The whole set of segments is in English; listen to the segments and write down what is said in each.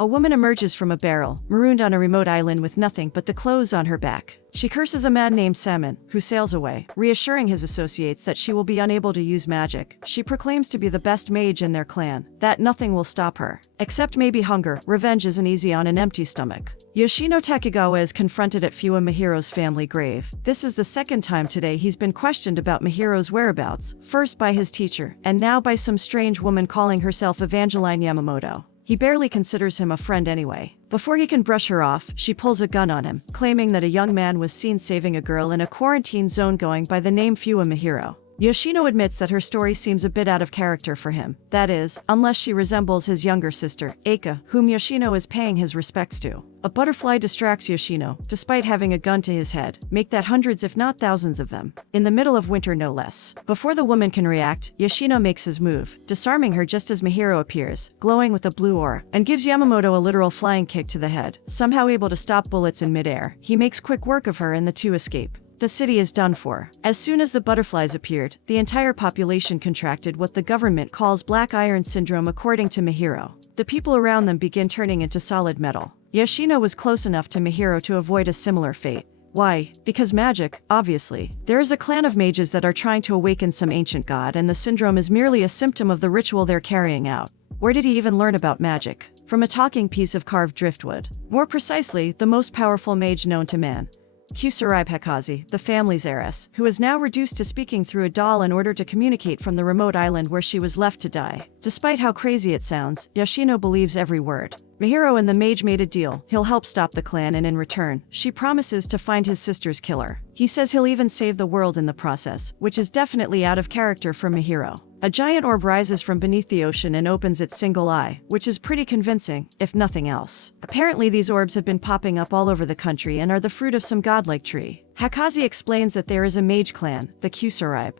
A woman emerges from a barrel, marooned on a remote island with nothing but the clothes on her back. She curses a man named Salmon, who sails away, reassuring his associates that she will be unable to use magic. She proclaims to be the best mage in their clan, that nothing will stop her. Except maybe hunger. Revenge isn't easy on an empty stomach. Yoshino Takegawa is confronted at Fua Mahiro's family grave. This is the second time today he's been questioned about Mahiro's whereabouts, first by his teacher, and now by some strange woman calling herself Evangeline Yamamoto. He barely considers him a friend anyway. Before he can brush her off, she pulls a gun on him, claiming that a young man was seen saving a girl in a quarantine zone going by the name Fua Mahiro. Yoshino admits that her story seems a bit out of character for him. That is, unless she resembles his younger sister, Eika, whom Yoshino is paying his respects to. A butterfly distracts Yoshino, despite having a gun to his head. Make that hundreds if not thousands of them. In the middle of winter no less. Before the woman can react, Yoshino makes his move, disarming her just as Mahiro appears, glowing with a blue aura, and gives Yamamoto a literal flying kick to the head. Somehow able to stop bullets in midair, he makes quick work of her and the two escape. The city is done for. As soon as the butterflies appeared, the entire population contracted what the government calls black iron syndrome according to Mahiro. The people around them begin turning into solid metal. Yoshino was close enough to Mahiro to avoid a similar fate. Why? Because magic, obviously. There is a clan of mages that are trying to awaken some ancient god, and the syndrome is merely a symptom of the ritual they're carrying out. Where did he even learn about magic? From a talking piece of carved driftwood. More precisely, the most powerful mage known to man. Kusaribe Hekazi, the family's heiress, who is now reduced to speaking through a doll in order to communicate from the remote island where she was left to die. Despite how crazy it sounds, Yoshino believes every word. Mahiro and the mage made a deal. He'll help stop the clan, and in return, she promises to find his sister's killer. He says he'll even save the world in the process, which is definitely out of character for Mahiro. A giant orb rises from beneath the ocean and opens its single eye, which is pretty convincing, if nothing else. Apparently these orbs have been popping up all over the country and are the fruit of some godlike tree. Hekazi explains that there is a mage clan, the Kusaribe,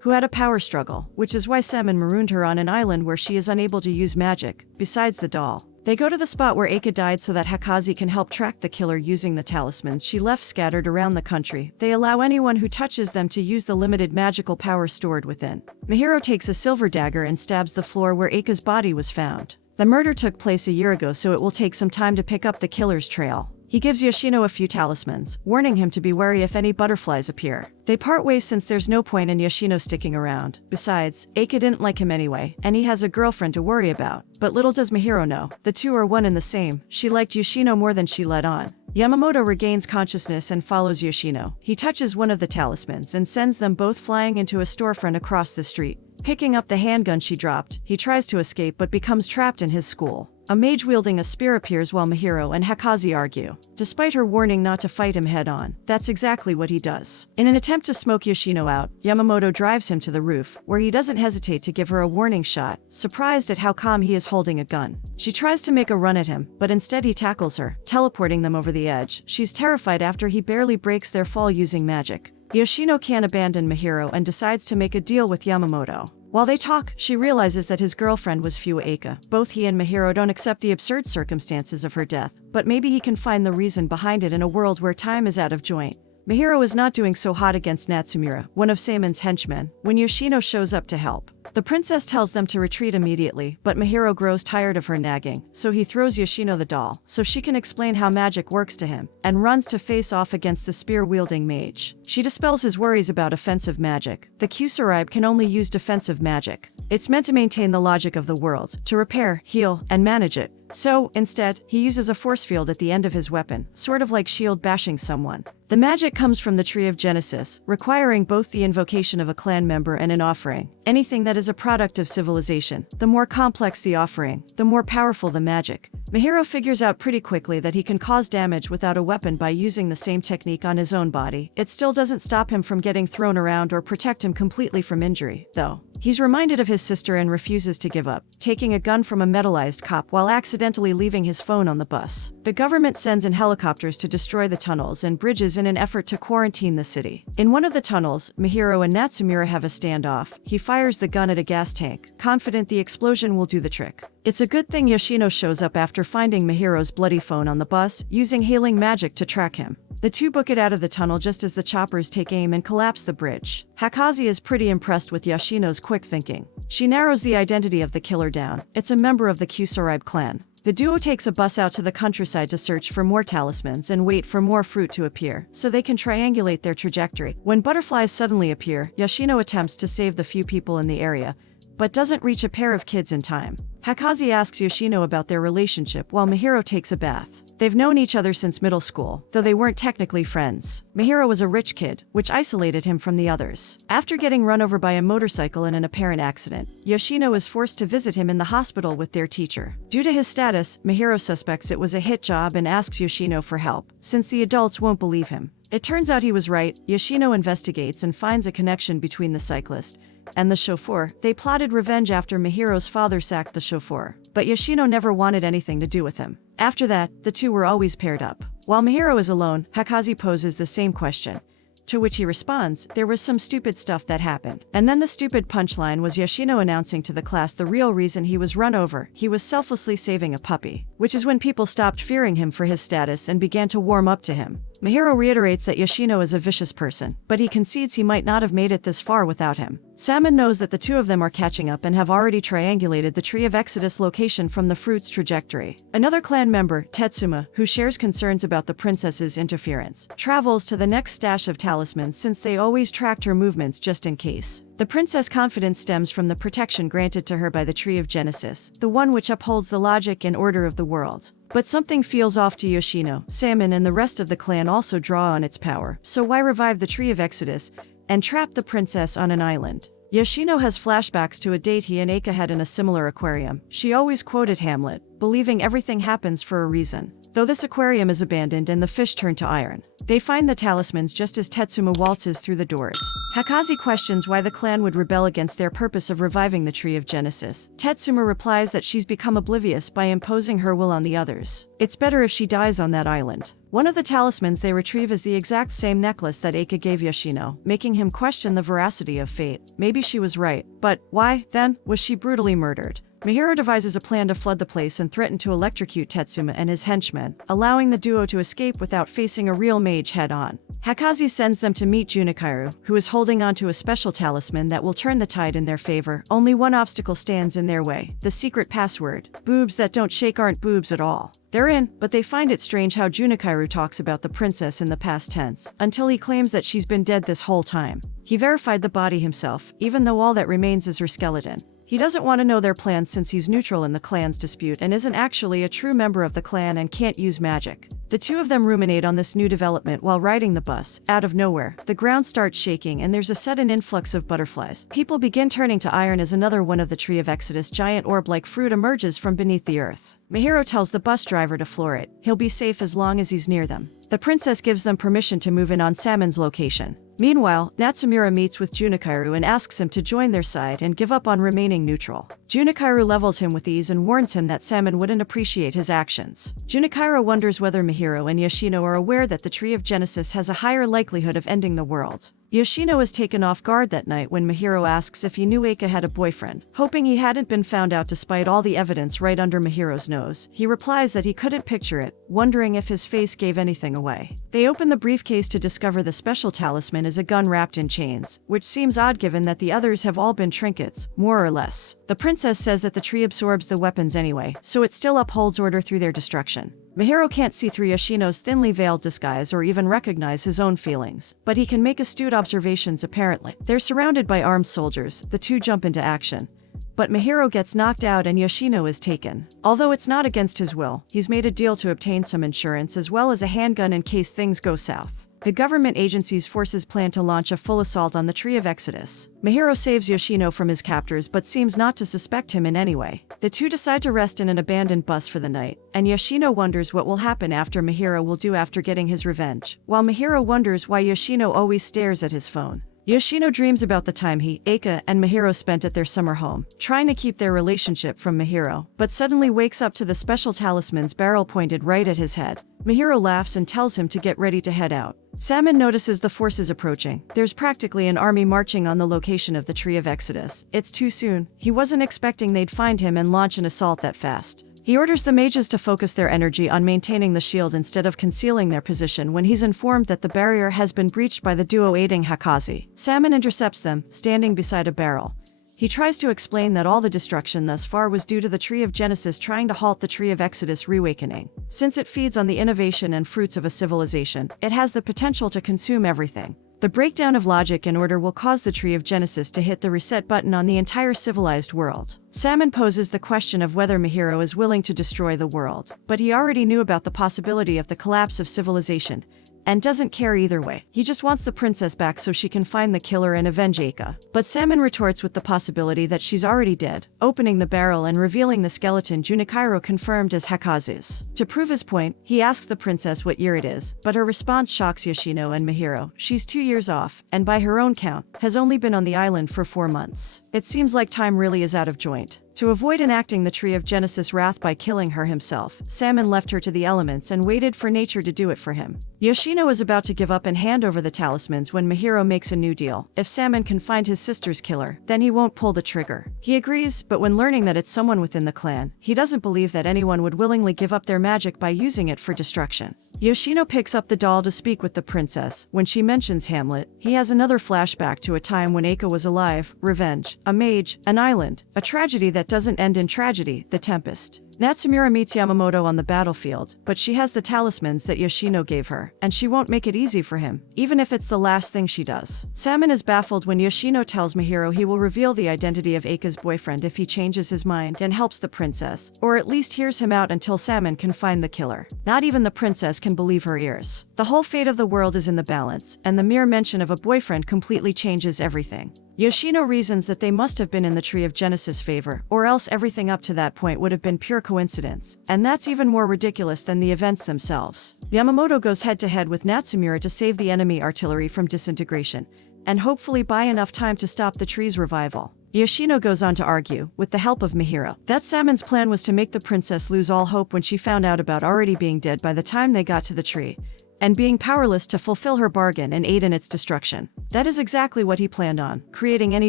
who had a power struggle, which is why Salmon marooned her on an island where she is unable to use magic, besides the doll. They go to the spot where Eika died so that Hekazi can help track the killer using the talismans she left scattered around the country. They allow anyone who touches them to use the limited magical power stored within. Mahiro takes a silver dagger and stabs the floor where Eika's body was found. The murder took place a year ago, so it will take some time to pick up the killer's trail. He gives Yoshino a few talismans, warning him to be wary if any butterflies appear. They part ways since there's no point in Yoshino sticking around. Besides, Eika didn't like him anyway, and he has a girlfriend to worry about. But little does Mahiro know, the two are one and the same. She liked Yoshino more than she let on. Yamamoto regains consciousness and follows Yoshino. He touches one of the talismans and sends them both flying into a storefront across the street. Picking up the handgun she dropped, he tries to escape but becomes trapped in his school. A mage wielding a spear appears while Mahiro and Hekazi argue. Despite her warning not to fight him head-on, that's exactly what he does. In an attempt to smoke Yoshino out, Yamamoto drives him to the roof, where he doesn't hesitate to give her a warning shot, surprised at how calm he is holding a gun. She tries to make a run at him, but instead he tackles her, teleporting them over the edge. She's terrified after he barely breaks their fall using magic. Yoshino can't abandon Mahiro and decides to make a deal with Yamamoto. While they talk, she realizes that his girlfriend was Fua Eika. Both he and Mahiro don't accept the absurd circumstances of her death, but maybe he can find the reason behind it in a world where time is out of joint. Mahiro is not doing so hot against Natsumura, one of Seimon's henchmen, when Yoshino shows up to help. The princess tells them to retreat immediately, but Mahiro grows tired of her nagging, so he throws Yoshino the doll, so she can explain how magic works to him, and runs to face off against the spear-wielding mage. She dispels his worries about offensive magic. The Kusaribe can only use defensive magic. It's meant to maintain the logic of the world, to repair, heal, and manage it. So, instead, he uses a force field at the end of his weapon, sort of like shield bashing someone. The magic comes from the Tree of Genesis, requiring both the invocation of a clan member and an offering. Anything that is a product of civilization, the more complex the offering, the more powerful the magic. Mahiro figures out pretty quickly that he can cause damage without a weapon by using the same technique on his own body. It still doesn't stop him from getting thrown around or protect him completely from injury, though. He's reminded of his sister and refuses to give up, taking a gun from a metallized cop while accidentally leaving his phone on the bus. The government sends in helicopters to destroy the tunnels and bridges in an effort to quarantine the city. In one of the tunnels, Mahiro and Natsumura have a standoff. He fires the gun at a gas tank, confident the explosion will do the trick. It's a good thing Yoshino shows up after finding Mahiro's bloody phone on the bus, using hailing magic to track him. The two book it out of the tunnel just as the choppers take aim and collapse the bridge. Hekazi is pretty impressed with Yoshino's quick thinking. She narrows the identity of the killer down. It's a member of the Kusaribe clan. The duo takes a bus out to the countryside to search for more talismans and wait for more fruit to appear, so they can triangulate their trajectory. When butterflies suddenly appear, Yoshino attempts to save the few people in the area, but doesn't reach a pair of kids in time. Hakazi asks Yoshino about their relationship while Mahiro takes a bath. They've known each other since middle school, though they weren't technically friends. Mahiro was a rich kid, which isolated him from the others. After getting run over by a motorcycle in an apparent accident, Yoshino is forced to visit him in the hospital with their teacher. Due to his status, Mahiro suspects it was a hit job and asks Yoshino for help, since the adults won't believe him. It turns out he was right. Yoshino investigates and finds a connection between the cyclist and the chauffeur. They plotted revenge after Mahiro's father sacked the chauffeur, but Yoshino never wanted anything to do with him. After that, the two were always paired up. While Mahiro is alone, Hakazi poses the same question, to which he responds, "There was some stupid stuff that happened." And then the stupid punchline was Yoshino announcing to the class the real reason he was run over. He was selflessly saving a puppy, which is when people stopped fearing him for his status and began to warm up to him. Mahiro reiterates that Yoshino is a vicious person, but he concedes he might not have made it this far without him. Salmon knows that the two of them are catching up and have already triangulated the Tree of Exodus location from the fruit's trajectory. Another clan member, Tetsuma, who shares concerns about the princess's interference, travels to the next stash of talismans since they always tracked her movements just in case. The princess' confidence stems from the protection granted to her by the Tree of Genesis, the one which upholds the logic and order of the world. But something feels off to Yoshino. Salmon and the rest of the clan also draw on its power, so why revive the Tree of Exodus and trap the princess on an island? Yoshino has flashbacks to a date he and Eika had in a similar aquarium. She always quoted Hamlet, believing everything happens for a reason. Though this aquarium is abandoned and the fish turn to iron, they find the talismans just as Tetsuma waltzes through the doors. Hakazi questions why the clan would rebel against their purpose of reviving the Tree of Genesis. Tetsuma replies that she's become oblivious by imposing her will on the others. It's better if she dies on that island. One of the talismans they retrieve is the exact same necklace that Eika gave Yoshino, making him question the veracity of fate. Maybe she was right, but why, then, was she brutally murdered? Mahiro devises a plan to flood the place and threaten to electrocute Tetsuma and his henchmen, allowing the duo to escape without facing a real mage head-on. Hakazi sends them to meet Junikaru, who is holding onto a special talisman that will turn the tide in their favor. Only one obstacle stands in their way: the secret password. Boobs that don't shake aren't boobs at all. They're in, but they find it strange how Junikaru talks about the princess in the past tense, until he claims that she's been dead this whole time. He verified the body himself, even though all that remains is her skeleton. He doesn't want to know their plans since he's neutral in the clan's dispute and isn't actually a true member of the clan and can't use magic. The two of them ruminate on this new development while riding the bus. Out of nowhere, the ground starts shaking and there's a sudden influx of butterflies. People begin turning to iron as another one of the Tree of Exodus giant orb-like fruit emerges from beneath the earth. Mahiro tells the bus driver to floor it. He'll be safe as long as he's near them. The princess gives them permission to move in on Salmon's location. Meanwhile, Natsumura meets with Junikaru and asks him to join their side and give up on remaining neutral. Junikaru levels him with ease and warns him that Salmon wouldn't appreciate his actions. Junikaru wonders whether Mahiro and Yoshino are aware that the Tree of Genesis has a higher likelihood of ending the world. Yoshino is taken off guard that night when Mahiro asks if he knew Eika had a boyfriend. Hoping he hadn't been found out despite all the evidence right under Mahiro's nose, he replies that he couldn't picture it, wondering if his face gave anything away. They open the briefcase to discover the special talisman is a gun wrapped in chains, which seems odd given that the others have all been trinkets, more or less. The princess says that the tree absorbs the weapons anyway, so it still upholds order through their destruction. Mahiro can't see through Yoshino's thinly veiled disguise or even recognize his own feelings, but he can make astute observations apparently. They're surrounded by armed soldiers. The two jump into action, but Mahiro gets knocked out and Yoshino is taken. Although it's not against his will, he's made a deal to obtain some insurance as well as a handgun in case things go south. The government agency's forces plan to launch a full assault on the Tree of Exodus. Mahiro saves Yoshino from his captors but seems not to suspect him in any way. The two decide to rest in an abandoned bus for the night, and Yoshino wonders what will happen after Mahiro will do after getting his revenge, while Mahiro wonders why Yoshino always stares at his phone. Yoshino dreams about the time he, Eika, and Mahiro spent at their summer home, trying to keep their relationship from Mahiro, but suddenly wakes up to the special talisman's barrel pointed right at his head. Mahiro laughs and tells him to get ready to head out. Salmon notices the forces approaching. There's practically an army marching on the location of the Tree of Exodus. It's too soon. He wasn't expecting they'd find him and launch an assault that fast. He orders the mages to focus their energy on maintaining the shield instead of concealing their position when he's informed that the barrier has been breached by the duo aiding Hakazi. Salmon intercepts them, standing beside a barrel. He tries to explain that all the destruction thus far was due to the Tree of Genesis trying to halt the Tree of Exodus reawakening. Since it feeds on the innovation and fruits of a civilization, it has the potential to consume everything. The breakdown of logic and order will cause the Tree of Genesis to hit the reset button on the entire civilized world. Salmon poses the question of whether Mahiro is willing to destroy the world, but he already knew about the possibility of the collapse of civilization, and doesn't care either way. He just wants the princess back so she can find the killer and avenge Eika. But Salmon retorts with the possibility that she's already dead, opening the barrel and revealing the skeleton Junichiro confirmed as Hakazu's. To prove his point, he asks the princess what year it is, but her response shocks Yoshino and Mahiro. She's 2 years off, and by her own count, has only been on the island for 4 months. It seems like time really is out of joint. To avoid enacting the Tree of Genesis wrath by killing her himself, Salmon left her to the elements and waited for nature to do it for him. Yoshino is about to give up and hand over the talismans when Mahiro makes a new deal. If Salmon can find his sister's killer, then he won't pull the trigger. He agrees, but when learning that it's someone within the clan, he doesn't believe that anyone would willingly give up their magic by using it for destruction. Yoshino picks up the doll to speak with the princess. When she mentions Hamlet, he has another flashback to a time when Eika was alive, revenge, a mage, an island, a tragedy that doesn't end in tragedy, the Tempest. Natsumura meets Yamamoto on the battlefield, but she has the talismans that Yoshino gave her, and she won't make it easy for him, even if it's the last thing she does. Salmon is baffled when Yoshino tells Mahiro he will reveal the identity of Eika's boyfriend if he changes his mind and helps the princess, or at least hears him out until Salmon can find the killer. Not even the princess can believe her ears. The whole fate of the world is in the balance, and the mere mention of a boyfriend completely changes everything. Yoshino reasons that they must have been in the Tree of Genesis' favor, or else everything up to that point would have been pure coincidence, and that's even more ridiculous than the events themselves. Yamamoto goes head-to-head with Natsumura to save the enemy artillery from disintegration, and hopefully buy enough time to stop the tree's revival. Yoshino goes on to argue, with the help of Mahiro, that Salmon's plan was to make the princess lose all hope when she found out about already being dead by the time they got to the tree, and being powerless to fulfill her bargain and aid in its destruction. That is exactly what he planned on, creating any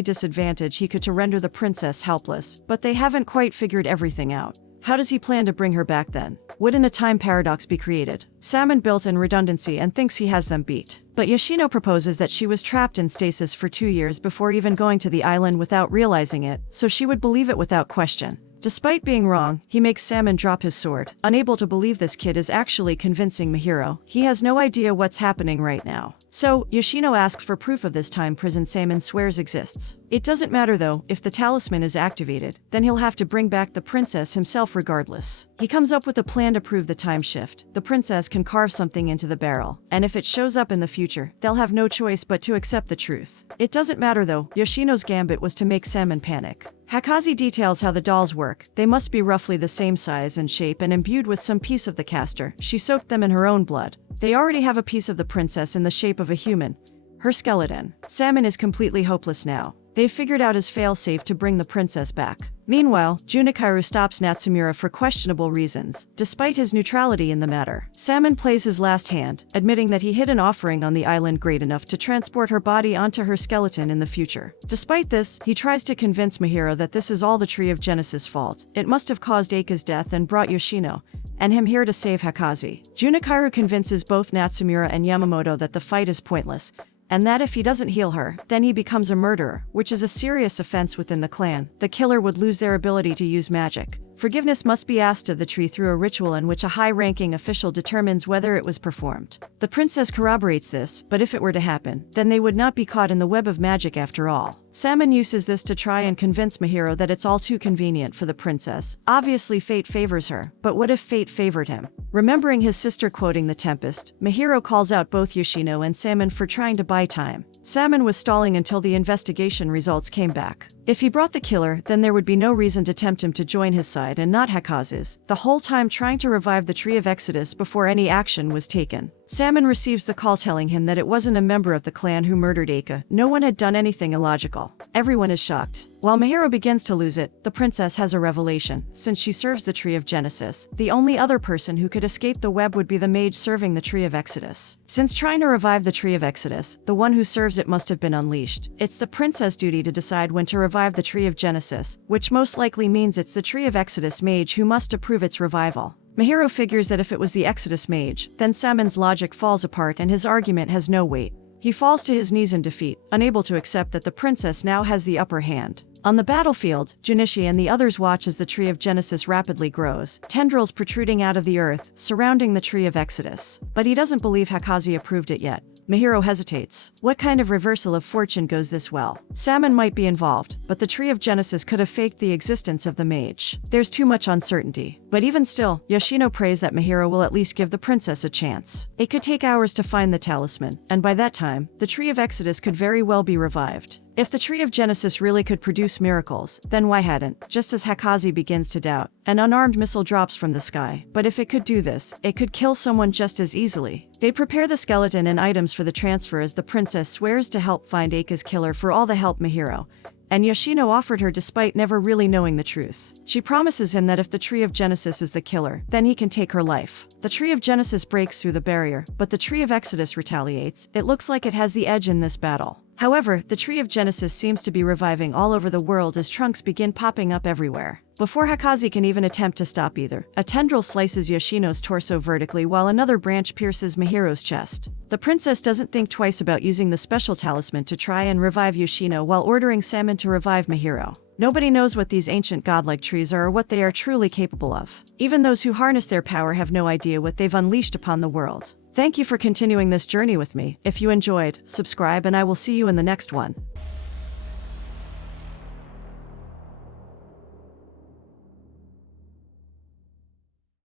disadvantage he could to render the princess helpless, but they haven't quite figured everything out. How does he plan to bring her back then? Wouldn't a time paradox be created? Salmon built in redundancy and thinks he has them beat. But Yoshino proposes that she was trapped in stasis for 2 years before even going to the island without realizing it, so she would believe it without question. Despite being wrong, he makes Salmon drop his sword, unable to believe this kid is actually convincing Mahiro. He has no idea what's happening right now. So, Yoshino asks for proof of this time prison Salmon swears exists. It doesn't matter though, if the talisman is activated, then he'll have to bring back the princess himself regardless. He comes up with a plan to prove the time shift. The princess can carve something into the barrel, and if it shows up in the future, they'll have no choice but to accept the truth. It doesn't matter though, Yoshino's gambit was to make Salmon panic. Hakazu details how the dolls work. They must be roughly the same size and shape and imbued with some piece of the caster. She soaked them in her own blood. They already have a piece of the princess in the shape of a human, her skeleton. Salmon is completely hopeless now. They've figured out his failsafe to bring the princess back. Meanwhile, Junichiro stops Natsumura for questionable reasons, despite his neutrality in the matter. Salmon plays his last hand, admitting that he hid an offering on the island great enough to transport her body onto her skeleton in the future. Despite this, he tries to convince Mahiro that this is all the Tree of Genesis' fault. It must have caused Eika's death and brought Yoshino and him here to save Hakazu. Junichiro convinces both Natsumura and Yamamoto that the fight is pointless, and that if he doesn't heal her, then he becomes a murderer, which is a serious offense within the clan. The killer would lose their ability to use magic. Forgiveness must be asked of the tree through a ritual in which a high-ranking official determines whether it was performed. The princess corroborates this, but if it were to happen, then they would not be caught in the web of magic after all. Salmon uses this to try and convince Mahiro that it's all too convenient for the princess. Obviously fate favors her, but what if fate favored him? Remembering his sister quoting the Tempest, Mahiro calls out both Yoshino and Salmon for trying to buy time. Salmon was stalling until the investigation results came back. If he brought the killer, then there would be no reason to tempt him to join his side and not Hakazu's, the whole time trying to revive the Tree of Exodus before any action was taken. Salmon receives the call telling him that it wasn't a member of the clan who murdered Eika. No one had done anything illogical. Everyone is shocked. While Mahiro begins to lose it, the princess has a revelation. Since she serves the Tree of Genesis, the only other person who could escape the web would be the mage serving the Tree of Exodus. Since trying to revive the Tree of Exodus, the one who serves it must have been unleashed. It's the princess' duty to decide when to revive the Tree of Genesis, which most likely means it's the Tree of Exodus mage who must approve its revival. Mahiro figures that if it was the Exodus mage, then Salmon's logic falls apart and his argument has no weight. He falls to his knees in defeat, unable to accept that the princess now has the upper hand. On the battlefield, Junichi and the others watch as the Tree of Genesis rapidly grows, tendrils protruding out of the earth, surrounding the Tree of Exodus. But he doesn't believe Hakaze approved it yet. Mahiro hesitates. What kind of reversal of fortune goes this well? Salmon might be involved, but the Tree of Genesis could have faked the existence of the mage. There's too much uncertainty. But even still, Yoshino prays that Mahiro will at least give the princess a chance. It could take hours to find the talisman, and by that time, the Tree of Exodus could very well be revived. If the Tree of Genesis really could produce miracles, then why hadn't? Just as Hakaze begins to doubt, an unarmed missile drops from the sky. But if it could do this, it could kill someone just as easily. They prepare the skeleton and items for the transfer as the princess swears to help find Eika's killer for all the help Mahiro and Yoshino offered her despite never really knowing the truth. She promises him that if the Tree of Genesis is the killer, then he can take her life. The Tree of Genesis breaks through the barrier, but the Tree of Exodus retaliates. It looks like it has the edge in this battle. However, the Tree of Genesis seems to be reviving all over the world as trunks begin popping up everywhere. Before Hakaze can even attempt to stop either, a tendril slices Yoshino's torso vertically while another branch pierces Mahiro's chest. The princess doesn't think twice about using the special talisman to try and revive Yoshino while ordering Salmon to revive Mahiro. Nobody knows what these ancient godlike trees are or what they are truly capable of. Even those who harness their power have no idea what they've unleashed upon the world. Thank you for continuing this journey with me. If you enjoyed, subscribe and I will see you in the next one.